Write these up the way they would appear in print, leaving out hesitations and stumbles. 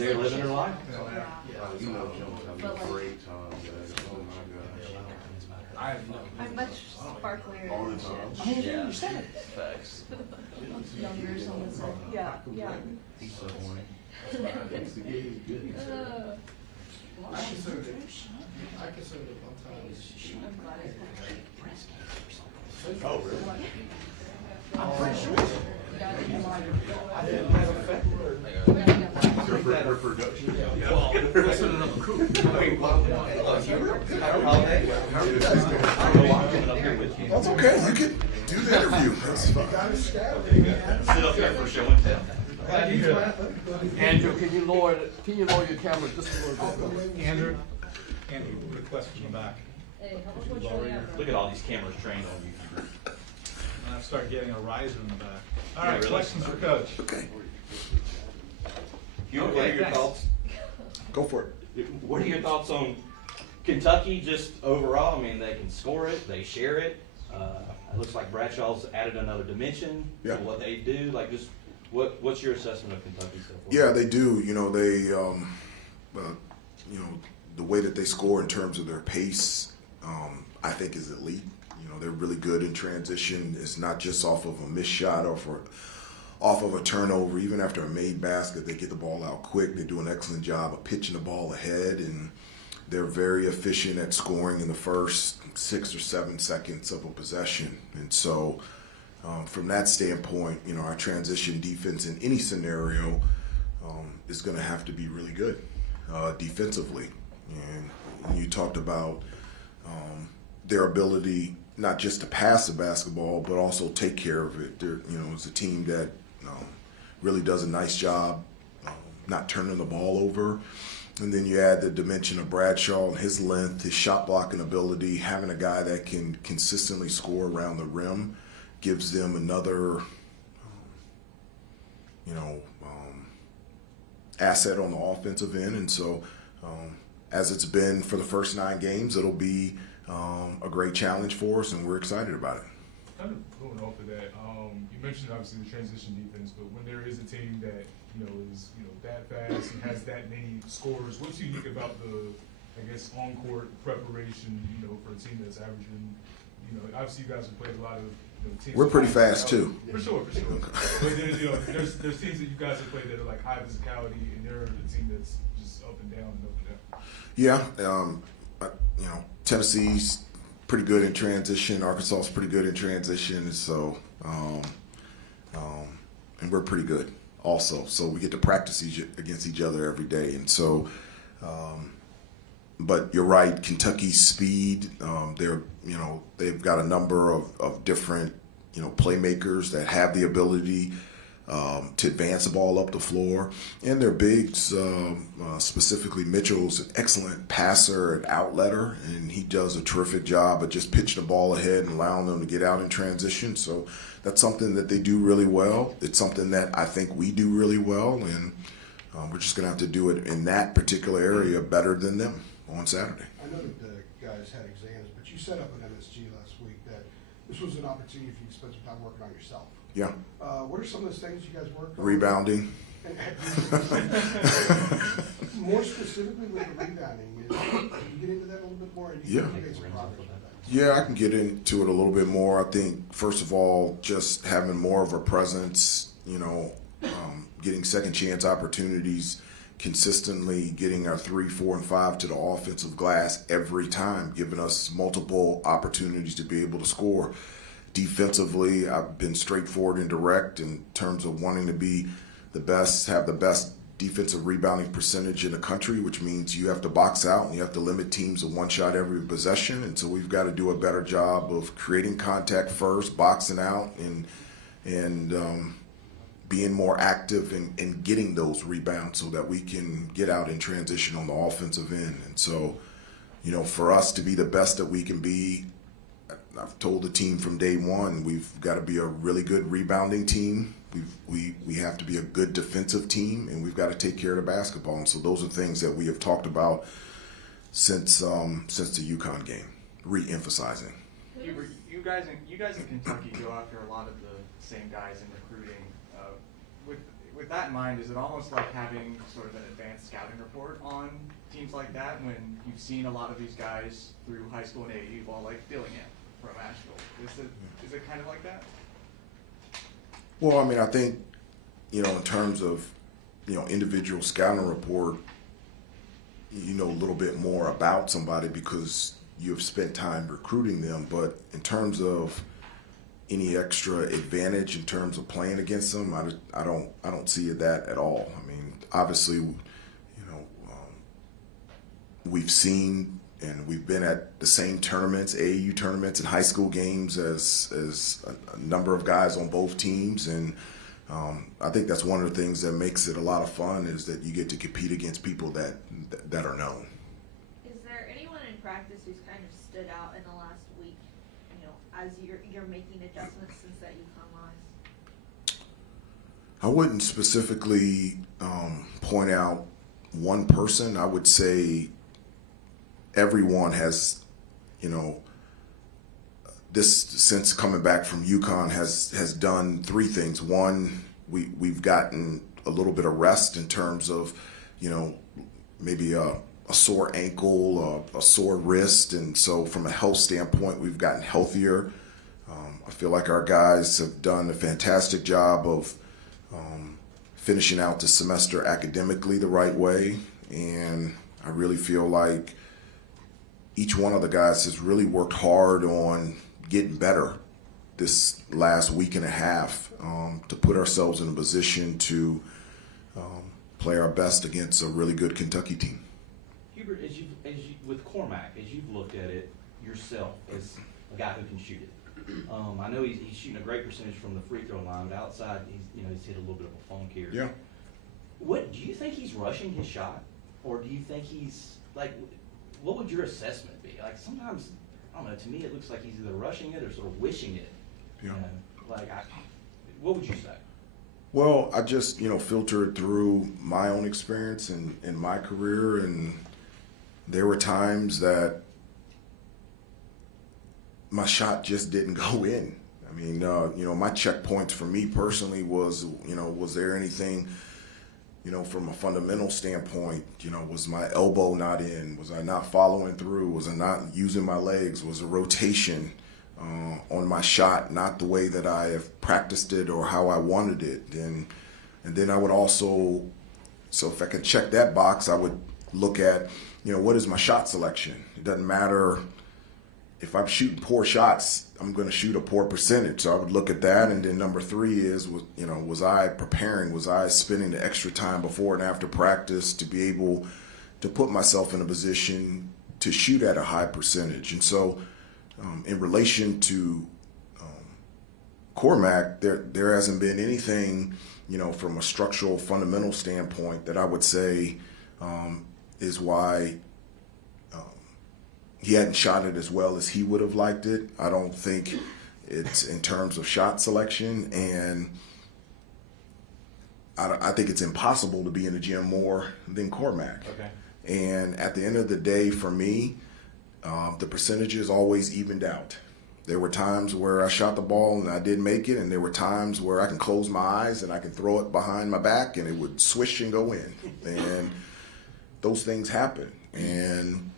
there living her life. You know, Jones having a great time. Oh my gosh. I'm much sparklier. All the time. Yeah. Facts. Younger, so it's like, yeah. He's so horny. It's the game is good. I consider it sometimes. Oh, really? I'm pretty sure. Her production. That's okay. You can do the interview. That's fine. Sit up here for show and tell. Andrew, can you lower your camera just a little bit? Andrew, request from the back. Look at all these cameras trained on you. I start getting a riser in the back. All Yeah, right, really? questions for Coach. Okay. What are your thoughts? Go for it. What are your thoughts on Kentucky just overall? I mean, they can score it, they share it. It looks like Bradshaw's added another dimension Yeah. to what they do. Like, just what's your assessment of Kentucky so far? Yeah, they do. You know, they, the way that they score in terms of their pace, I think is elite. You know, they're really good in transition. It's not just off of a missed shot or off of a turnover. Even after a made basket, they get the ball out quick. They do an excellent job of pitching the ball ahead, and they're very efficient at scoring in the first 6 or 7 seconds of a possession. And so from that standpoint, you know, our transition defense in any scenario is going to have to be really good defensively. And you talked about their ability not just to pass the basketball, but also take care of it. They're, you know, it's a team that really does a nice job not turning the ball over. And then you add the dimension of Bradshaw and his length, his shot blocking ability, having a guy that can consistently score around the rim gives them another, asset on the offensive end. And so as it's been for the first 9 games, it'll be a great challenge for us, and we're excited about it. Kind of going off of that, you mentioned obviously the transition defense, but when there is a team that is that fast and has that many scorers, what's unique about the, I guess, on-court preparation, for a team that's averaging, obviously you guys have played a lot of teams. We're pretty fast too. For sure. But there's teams that you guys have played that are like high physicality, and they're the team that's just up and down and up and down. Yeah, Tennessee's pretty good in transition. Arkansas is pretty good in transition, and so and we're pretty good also. So we get to practice against each other every day, and so. But you're right, Kentucky's speed. They've got a number of different playmakers that have the ability to advance the ball up the floor, and their bigs, specifically Mitchell's an excellent passer and outletter, and he does a terrific job of just pitching the ball ahead and allowing them to get out in transition. So that's something that they do really well. It's something that I think we do really well, and we're just going to have to do it in that particular area better than them on Saturday. I know that the guys had exams, but you set up at MSG last week that this was an opportunity for you to spend some time working on yourself. Yeah. What are some of those things you guys worked on? Rebounding. More specifically with the rebounding, can you get into that a little bit more? Yeah. Made some progress with that. Yeah, I can get into it a little bit more. I think, first of all, just having more of a presence, getting second chance opportunities, consistently getting our 3, 4, and 5 to the offensive glass every time, giving us multiple opportunities to be able to score. Defensively, I've been straightforward and direct in terms of wanting to be the best, have the best defensive rebounding percentage in the country, which means you have to box out and you have to limit teams to 1 shot every possession. And so we've got to do a better job of creating contact first, boxing out, and being more active in getting those rebounds so that we can get out in transition on the offensive end. And so, for us to be the best that we can be, I've told the team from day one, we've got to be a really good rebounding team. We have to be a good defensive team, and we've got to take care of the basketball. And so those are things that we have talked about since the UConn game, re-emphasizing. You guys in Kentucky go after a lot of the same guys in recruiting. With with that in mind, is it almost like having sort of an advanced scouting report on teams like that when you've seen a lot of these guys through high school and AAU, while like Dillingham from Asheville? Is it kind of like that? Well, I mean, I think, you know, in terms of, you know, individual scouting report, you know a little bit more about somebody because you've spent time recruiting them. But in terms of any extra advantage in terms of playing against them, I don't see that at all. I mean, obviously, you know, we've seen and we've been at the same tournaments, AAU tournaments and high school games as a number of guys on both teams. And I think that's one of the things that makes it a lot of fun is that you get to compete against people that are known. Is there anyone in practice who's kind of stood out in the last week, you know, as you're making adjustments since that UConn loss? I wouldn't specifically point out one person. I would say everyone has, you know, this since coming back from UConn has done three things. One, we've gotten a little bit of rest in terms of, you know, maybe a sore ankle, a sore wrist, and so from a health standpoint, we've gotten healthier. I feel like our guys have done a fantastic job of finishing out the semester academically the right way, and I really feel like each one of the guys has really worked hard on getting better this last week and a half to put ourselves in a position to play our best against a really good Kentucky team. Hubert, as you with Cormac, as you've looked at it yourself as a guy who can shoot it, I know he's shooting a great percentage from the free throw line, but outside he's hit a little bit of a funk here. Yeah. What do you think he's rushing his shot, or do you think he's like? What would your assessment be? Like sometimes, I don't know. To me, it looks like he's either rushing it or sort of wishing it. Yeah. What would you say? Well, I just, you know, filtered through my own experience in my career, and there were times that my shot just didn't go in. I mean, you know, my checkpoints for me personally was, you know, was there anything, you know, from a fundamental standpoint, you know, was my elbow not in? Was I not following through? Was I not using my legs? Was a rotation on my shot not the way that I have practiced it or how I wanted it? And then I would also, so if I can check that box, I would look at, you know, what is my shot selection? It doesn't matter if I'm shooting poor shots, I'm going to shoot a poor percentage. So I would look at that. And then number three is, you know, was I preparing? Was I spending the extra time before and after practice to be able to put myself in a position to shoot at a high percentage? And so in relation to Cormac, there hasn't been anything, you know, from a structural fundamental standpoint that I would say is why he hadn't shot it as well as he would have liked it. I don't think it's in terms of shot selection, and I think it's impossible to be in the gym more than Cormac. Okay. And at the end of the day, for me, the percentages always evened out. There were times where I shot the ball and I didn't make it, and there were times where I can close my eyes and I can throw it behind my back and it would swish and go in. And those things happen. And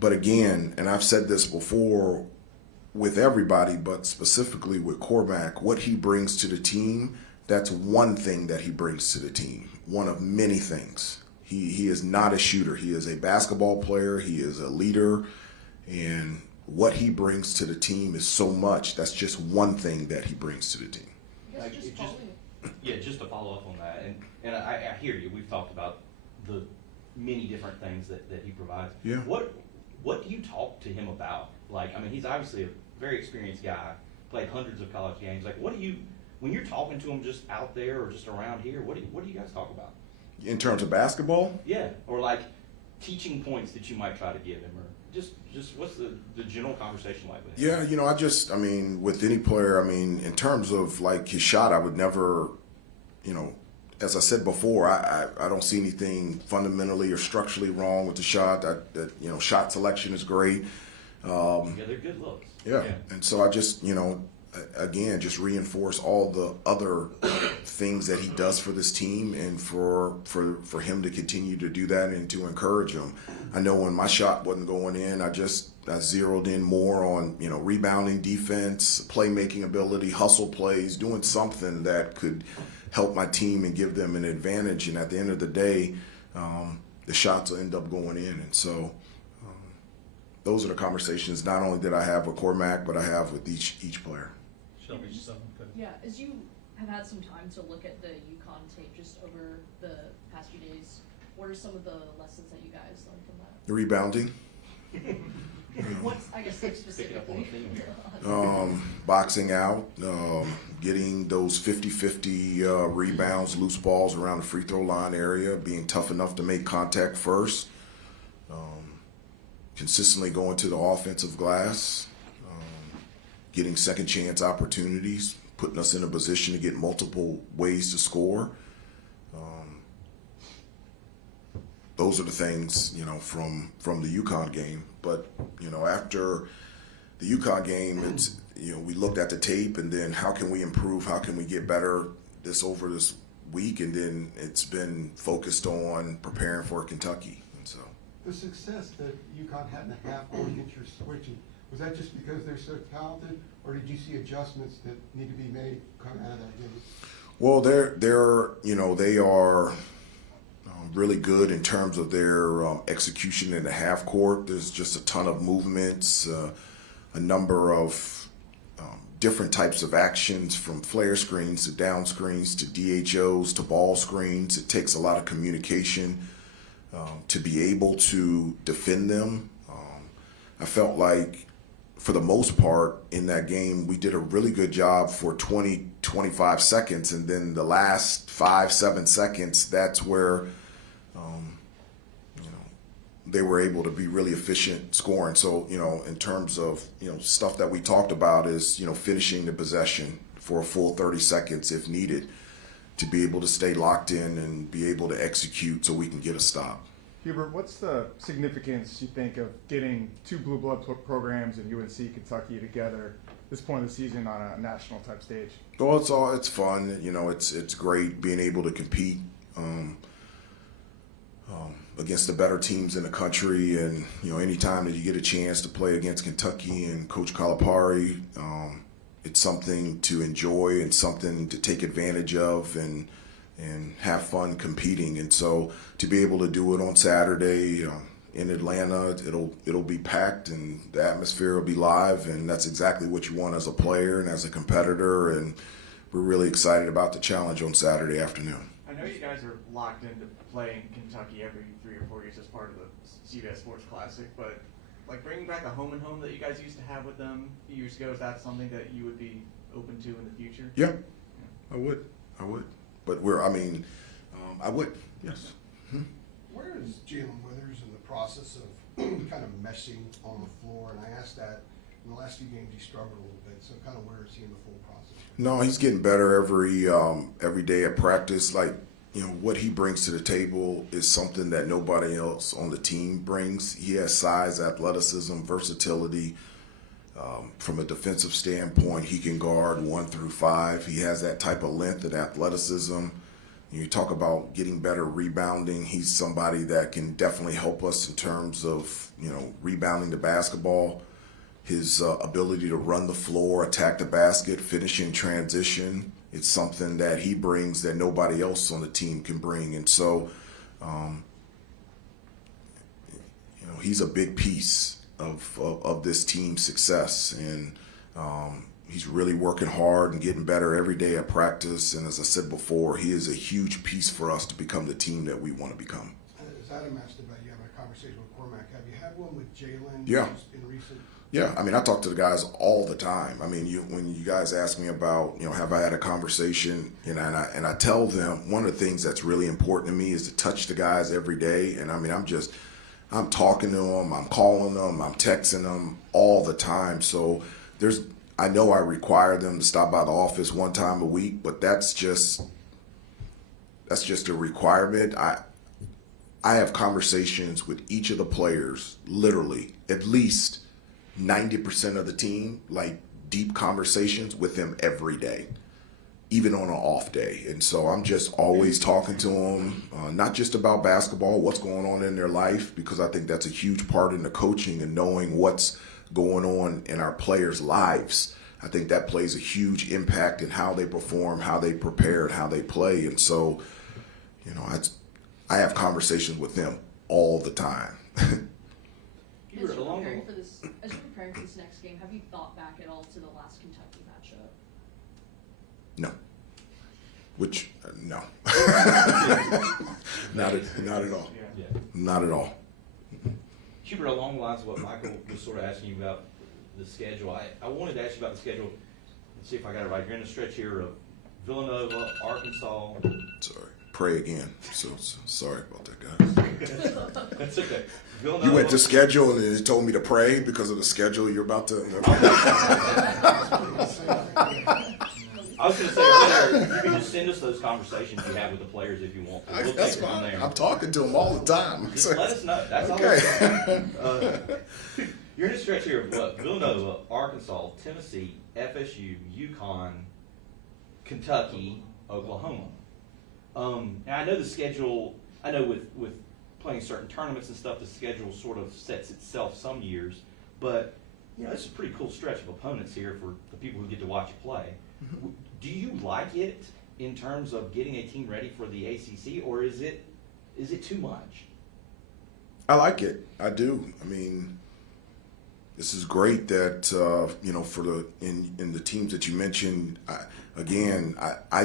but again, and I've said this before with everybody, but specifically with Cormac, what he brings to the team, that's one thing that he brings to the team, one of many things. He is not a shooter. He is a basketball player. He is a leader. And what he brings to the team is so much. That's just one thing that he brings to the team. Just to follow up on that, and I hear you. We've talked about the many different things that he provides. Yeah. What do you talk to him about? Like, I mean, he's obviously a very experienced guy, played hundreds of college games. Like, when you're talking to him just out there or just around here, what do you guys talk about? In terms of basketball? Yeah, or like teaching points that you might try to give him, or just what's the general conversation like with him? Yeah, you know, I mean, with any player, I mean, in terms of like his shot, I would never, you know, as I said before, I don't see anything fundamentally or structurally wrong with the shot. That you know, shot selection is great. Yeah, they're good looks. Yeah, and so I just, you know, again, just reinforce all the other things that he does for this team, and for him to continue to do that and to encourage him. I know when my shot wasn't going in, I zeroed in more on, rebounding, defense, playmaking ability, hustle plays, doing something that could help my team and give them an advantage. And at the end of the day, the shots will end up going in. And so those are the conversations not only that I have with Cormac, but I have with each player. Shelby, something good. Yeah, as you have had some time to look at the UConn tape just over the past few days, what are some of the lessons that you guys learned from that? The rebounding. What's, I guess, like, specifically? Boxing out, getting those 50-50 rebounds, loose balls around the free throw line area, being tough enough to make contact first, consistently going to the offensive glass, getting second chance opportunities, putting us in a position to get multiple ways to score. Those are the things, from the UConn game. But, after the UConn game, it's, we looked at the tape, and then how can we improve? How can we get better over this week? And then it's been focused on preparing for Kentucky. And so The success that UConn had in the half court against your switching, was that just because they're so talented, or did you see adjustments that need to be made coming out of that game? Well, they are really good in terms of their execution in the half court. There's just a ton of movements, a number of different types of actions, from flare screens to down screens to DHOs to ball screens. It takes a lot of communication to be able to defend them. I felt like, for the most part, in that game, we did a really good job for 20, 25 seconds. And then the last 5-7 seconds, that's where they were able to be really efficient scoring. So, in terms of, stuff that we talked about is, finishing the possession for a full 30 seconds if needed, to be able to stay locked in and be able to execute so we can get a stop. Hubert, what's the significance, you think, of getting two blue blood programs in UNC, Kentucky together this point of the season on a national type stage? Well, it's fun. It's great being able to compete against the better teams in the country, and anytime that you get a chance to play against Kentucky and Coach Calipari, it's something to enjoy and something to take advantage of and have fun competing. And so to be able to do it on Saturday in Atlanta, it'll be packed and the atmosphere will be live, and that's exactly what you want as a player and as a competitor. And we're really excited about the challenge on Saturday afternoon. I know you guys are locked into playing Kentucky every 3 or 4 years as part of the CBS Sports Classic, but like bringing back a home and home that you guys used to have with them a few years ago, is that something that you would be open to in the future? Yeah, I would. But I would, yes. Where is Jalen Withers in the process of kind of meshing on the floor? And I asked that in the last few games he struggled a little bit. So kind of where is he in the full process? No, he's getting better every day at practice. Like, what he brings to the table is something that nobody else on the team brings. He has size, athleticism, versatility. From a defensive standpoint, he can guard 1 through 5. He has that type of length and athleticism. You talk about getting better rebounding. He's somebody that can definitely help us in terms of, rebounding the basketball. His ability to run the floor, attack the basket, finish in transition. It's something that he brings that nobody else on the team can bring. And so, he's a big piece of this team's success. And he's really working hard and getting better every day at practice. And as I said before, he is a huge piece for us to become the team that we want to become. As Adam asked about, you having a conversation with Cormac, have you had one with Jalen Yeah. in recent? Yeah, I talk to the guys all the time. When you guys ask me about, have I had a conversation, and I tell them one of the things that's really important to me is to touch the guys every day. And I'm talking to them, I'm calling them, I'm texting them all the time. So I know I require them to stop by the office 1 time a week, but that's just a requirement. I have conversations with each of the players, literally at least 90% of the team, like deep conversations with them every day, even on an off day. And so I'm just always talking to them, not just about basketball, what's going on in their life, because I think that's a huge part in the coaching and knowing what's going on in our players' lives. I think that plays a huge impact in how they perform, how they prepare, and how they play. And so, you know, I have conversations with them all the time. As you're preparing for this next game, have you thought back at all to the last Kentucky matchup? No. Which, no. not at all. Yeah. Not at all. Hubert, along the lines of what Michael was sort of asking you about the schedule, I wanted to ask you about the schedule. Let's see if I got it right. You're in the stretch here of Villanova, Arkansas. Sorry. Pray again. So sorry about that, guys. That's okay. Villanova. You went to schedule and it told me to pray because of the schedule you're about to. I was going to say earlier, you can just send us those conversations you have with the players if you want to. We'll That's take it from fine. there. I'm talking to them all the time. Just let us know. That's okay. all. You're in a stretch here of what? Villanova, Arkansas, Tennessee, FSU, UConn, Kentucky, Oklahoma. And I know the schedule. I know with playing certain tournaments and stuff, the schedule sort of sets itself some years. But you know, it's a pretty cool stretch of opponents here for the people who get to watch you play. Mm-hmm. Do you like it in terms of getting a team ready for the ACC, or is it too much? I like it. I do. I mean, this is great that you know, for in the teams that you mentioned. I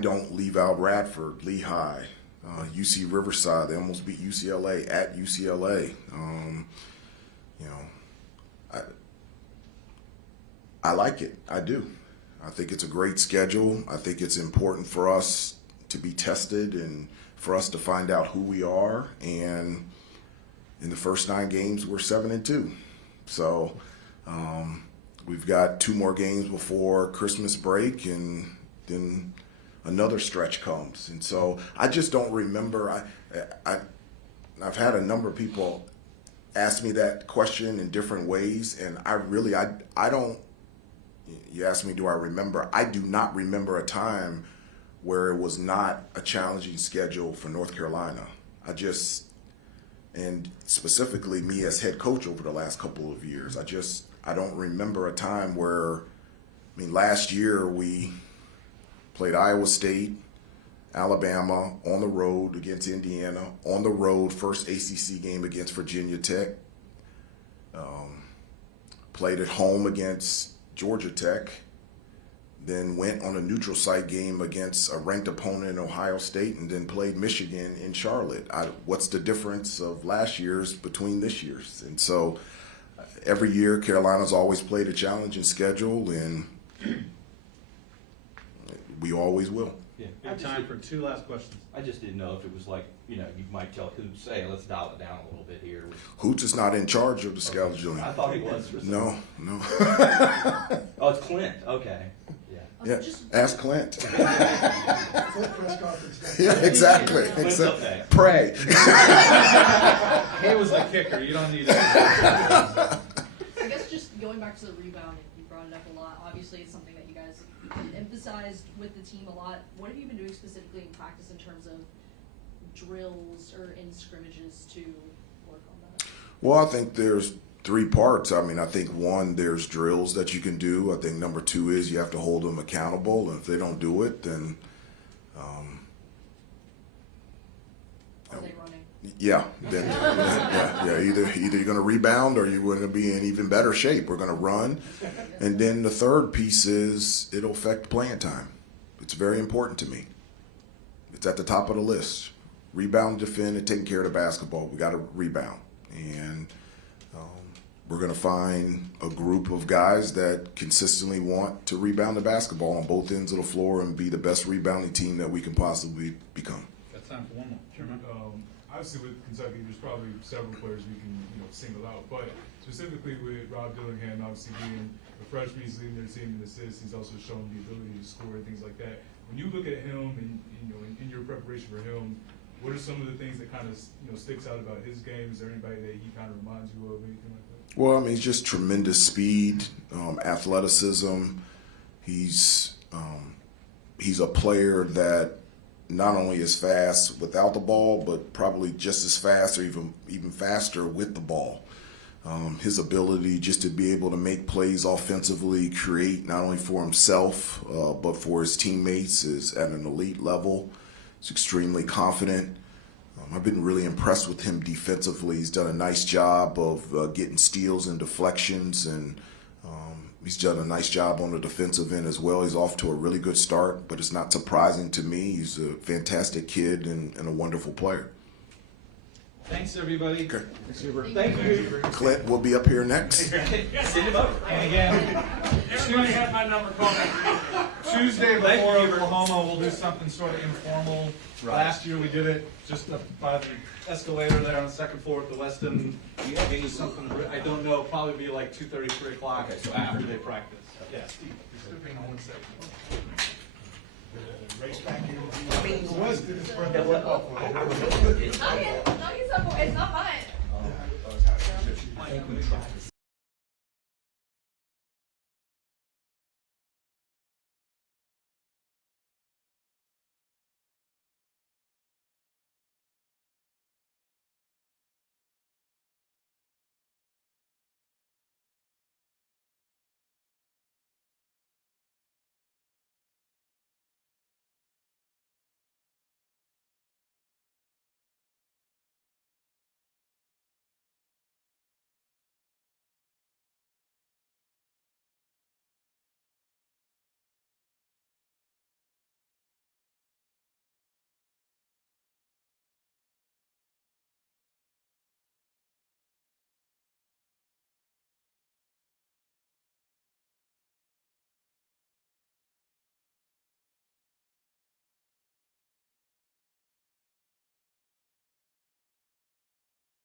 don't leave out Radford, Lehigh, UC Riverside. They almost beat UCLA at UCLA. You know, I like it. I do. I think it's a great schedule. I think it's important for us to be tested and for us to find out who we are. And in the first 9 games, we're 7-2. So we've got 2 more games before Christmas break, and then another stretch comes. And so I just don't remember. I've had a number of people ask me that question in different ways, and I don't. You ask me, do I remember? I do not remember a time where it was not a challenging schedule for North Carolina. And specifically me as head coach over the last couple of years, I don't remember a time where, I mean, last year we played Iowa State, Alabama, on the road against Indiana, on the road, first ACC game against Virginia Tech, played at home against Georgia Tech, then went on a neutral site game against a ranked opponent in Ohio State, and then played Michigan in Charlotte. What's the difference of last year's between this year's? And so every year Carolina's always played a challenging schedule, and we always will. Yeah. We have time for 2 last questions. I just didn't know if it was like, you know, you might tell Hoops, hey, let's dial it down a little bit here. Hoots is not in charge of the scheduling. I thought he was. No. Oh, it's Clint. Okay. Yeah. Yeah, ask Clint. Clint press conference. Yeah, exactly. Clint's okay. Pray. He was the kicker. You don't need to. I guess just going back to the rebounding, you brought it up a lot. Obviously, it's something that you guys emphasized with the team a lot. What have you been doing specifically in practice in terms of drills or in scrimmages to work on that? Well, I think there's 3 parts. I mean, I think 1, there's drills that you can do. I think number 2 is you have to hold them accountable. And if they don't do it, then Are they running? yeah, then either you're going to rebound or you're going to be in even better shape. We're going to run. And then the 3rd piece is it'll affect playing time. It's very important to me. It's at the top of the list. Rebound, defend, and taking care of the basketball. We got to rebound. And we're going to find a group of guys that consistently want to rebound the basketball on both ends of the floor and be the best rebounding team that we can possibly become. Got time for 1 more. Chairman? Obviously with Kentucky, there's probably several players we can single out, but specifically with Rob Dillingham, obviously being a freshman, he's leading their team in assists. He's also shown the ability to score and things like that. When you look at him and in your preparation for him, what are some of the things that kind of, you know, sticks out about his game? Is there anybody that he kind of reminds you of, anything like that? Well, I mean, he's just tremendous speed, athleticism. He's a player that not only is fast without the ball, but probably just as fast or even faster with the ball. His ability just to be able to make plays offensively, create not only for himself, but for his teammates is at an elite level. He's extremely confident. I've been really impressed with him defensively. He's done a nice job of getting steals and deflections, and he's done a nice job on the defensive end as well. He's off to a really good start, but it's not surprising to me. He's a fantastic kid and a wonderful player. Thanks, everybody. Okay. Thanks, Hubert. Thank you. Clint will be up here next. Send him over. And again, Everybody had my number, call me. Tuesday Thank before you, Hubert. Oklahoma, we'll do something sort of informal. Right. Last year, we did it just up by the escalator there on the second floor at the Westin. We had to do something, I don't know, probably be like 2:30, 3 o'clock, Okay, so so after after. they practice. Yeah, Steve, you're still being on 1 second. Race back in. I mean, it was good for Yeah, the well, It's not mine. I think we tried to